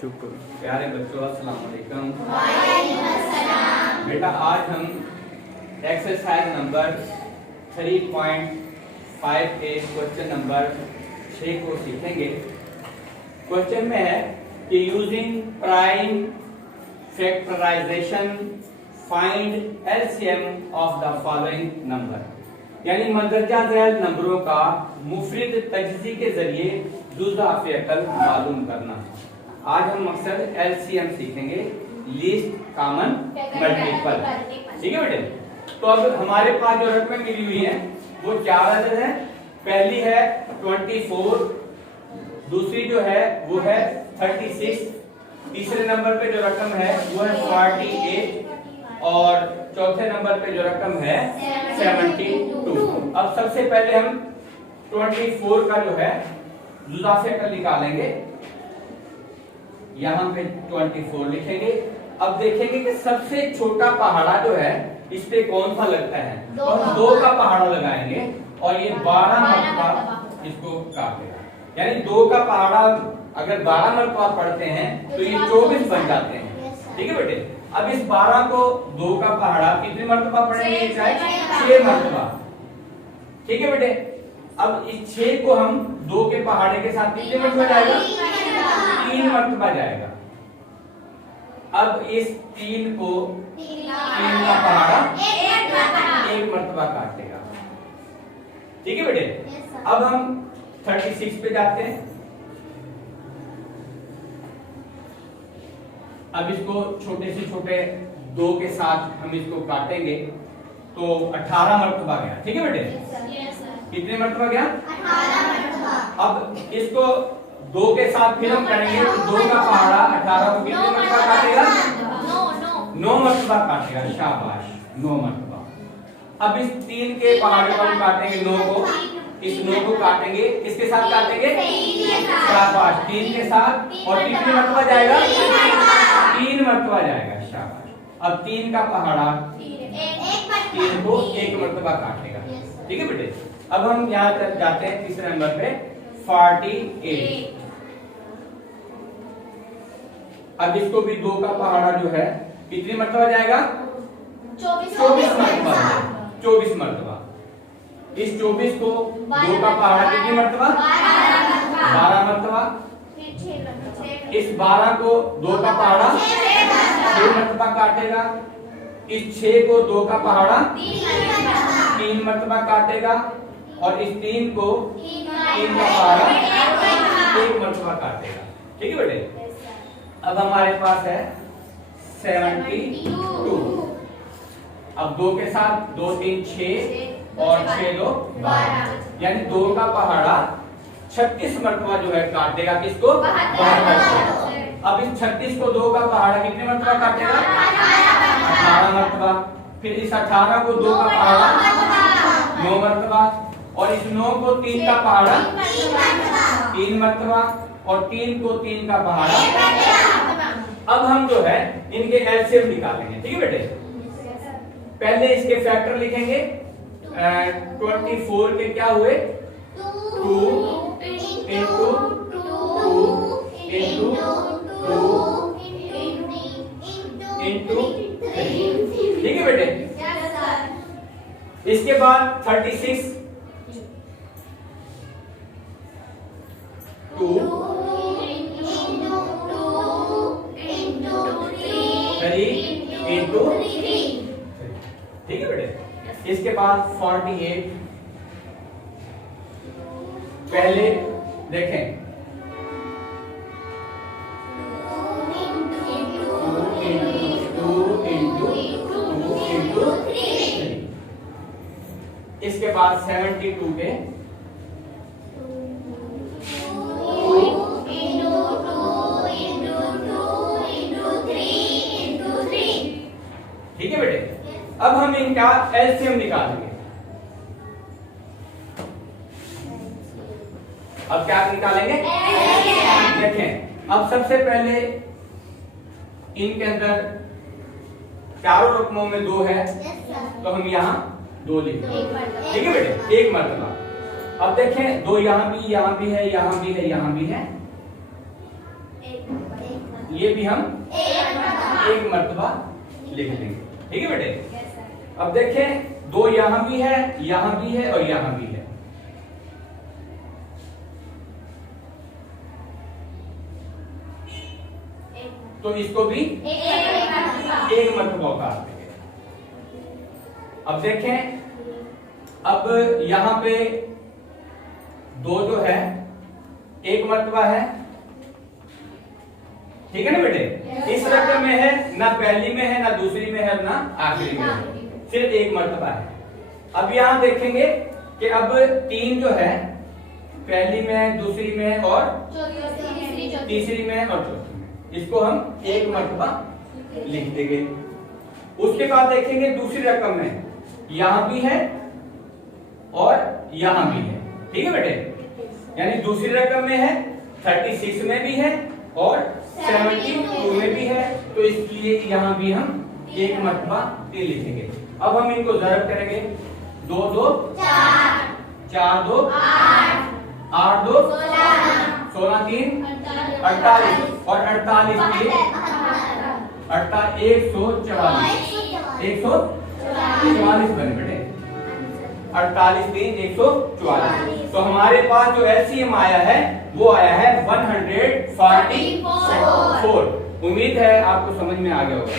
चुप। प्यारे बच्चों अस्सलाम वालेकुम। बेटा आज हम एक्सरसाइज नंबर 3.5 के क्वेश्चन नंबर 6 को सीखेंगे। क्वेश्चन में है कि using prime factorization find LCM of the following number, यानी मंदरजा झैल नंबरों का मुफरिद तजज़ी के जरिए जुज़ा फ़िअल मालूम करना। आज हम मकसद एलसीएम सीखेंगे, लीस्ट कॉमन मल्टीपल। ठीक है बेटे। तो अब हमारे पास जो रकमें मिली हुई हैं वो 4 अदद हैं। पहली है 24, दूसरी जो है वो है 36, तीसरे नंबर पे जो रकम है वो है 48 और चौथे नंबर पे जो रकम है 72। अब सबसे पहले हम 24 का जो है जुज़ा फ़िअल निकालेंगे। यहाँ पे 24 लिखेंगे। अब देखेंगे कि सबसे छोटा पहाड़ा जो है इस पे कौन सा लगता है, तो हम 2 का पहाड़ा लगाएंगे और ये 12 मरतबा इसको काटेगा। यानी 2 का पहाड़ा अगर 12 मरतबा पढ़ते हैं तो ये 24 बन जाते हैं। ठीक है बेटे। अब इस 12 को 2 का पहाड़ा कितने मरतबा पढ़ेंगे, 6 मरतबा। ठीक है बेटे। अब इस 6 को हम 2 के पहाड़े के साथ कितने मरतबा जाएगा, 3 मरतबा जाएगा। अब इस 3 को 3 का पहाड़ा 1 मरतबा काटेगा। ठीक है बेटे। अब हम 36 पे जाते हैं। अब इसको छोटे से छोटे 2 के साथ हम इसको काटेंगे तो 18 मरतबा गया। ठीक है बेटे। कितने मरतबा गया, 18 मरतबा। अब इसको 2 के साथ फिर हम करेंगे तो 2 का पहाड़ा 18 को कितने मरतबा काटेगा, 9 मरतबा काटेगा। शाबाश, 9 मरतबा। अब इस 3 के पहाड़े को हम काटेंगे 9 को, इस 9 को काटेंगे, किसके साथ काटेंगे, शाबाश, 3 के साथ। और कितने मरतबा जाएगा, 3 मरतबा जाएगा। शाबाश। अब 3 का पहाड़ा 3 को 1 मरतबा काटेगा। ठीक है बेटे। अब हम यहाँ तक जाते हैं तीसरे नंबर पे 48। अब इसको भी 2 का पहाड़ा जो है कितनी मरतबा जाएगा, 24 मरतबा। 24 मरतबा। इस 24 को 2 का पहाड़ा कितनी मरतबा, 12 मरतबा। इस 12 को 2 का पहाड़ा 6 मरतबा काटेगा। इस 6 को 2 का पहाड़ा 3 मरतबा काटेगा और इस 3 को 3 का पहाड़ा 1 मरतबा काटेगा। ठीक है बेटे। अब हमारे पास है 72। अब 2 के साथ 2 3 6 और 6 2 12, यानी 2 का पहाड़ा 36 मरतबा जो है काटेगा। किसको, 72। अब इस 36 को 2 का पहाड़ा कितने मरतबा काटेगा, 18 मरतबा। फिर इस 18 को 2 का पहाड़ा 9 मरतबा और इस 9 को 3 का पहाड़ा 3 मरतबा और 3 को 3 का पहाड़ा। अब हम जो है इनके एलसीएम निकालेंगे। ठीक है बेटे। पहले इसके फैक्टर लिखेंगे। 24 के क्या हुए, 2 into 2 into 2 into 3। ठीक है बेटे। इसके बाद 36 2 3 into 3। ठीक है बेटे। इसके बाद 48। पहले देखें 2 into 3। इसके बाद 72 के 2 into 2 into 2 into 3 into 3। ठीक है बेटे। अब हम इनका एलसीएम निकालेंगे। अब क्या निकालेंगे, देखें। अब सबसे पहले इनके अंदर चारों रकमों में 2 है तो हम यहाँ 2 लिखेंगे। ठीक है बेटे, 1 मरतबा। अब देखें 2 यहाँ भी है, यहाँ भी है, यहाँ भी है। ये भी हम एक मर्तबा लिख लेंगे। ठीक है बेटे। अब देखें, 2 यहां भी है, यहां भी है और यहां भी है। तो इसको भी एक मर्तबा उतार देंगे। अब देखें, अब यहां पे 2 जो है एक मर्तबा है। ठीक है ना बेटे। इस रकम में है, ना पहली में है, ना दूसरी में है, ना आखिरी में है, सिर्फ एक मर्तबा है। अब यहां देखेंगे कि अब 3 जो है पहली में, दूसरी में और तीसरी में और चौथी में, इसको हम एक मर्तबा लिख देंगे। उसके बाद देखेंगे दूसरी रकम में यहां भी है और यहां भी है। ठीक है बेटे। यानी दूसरी रकम में है, 36 में भी है और 72 में भी है, तो इसलिए यहां भी हम एक मर्तबा लिखेंगे। अब हम इनको ज़रब करेंगे। 2 2 4 2 8 2 16 3 48 और 48 3 144 बने बेटे। 48 3 144। तो हमारे पास जो LCM आया है वो आया है 144। उम्मीद है आपको समझ में आ गया होगा।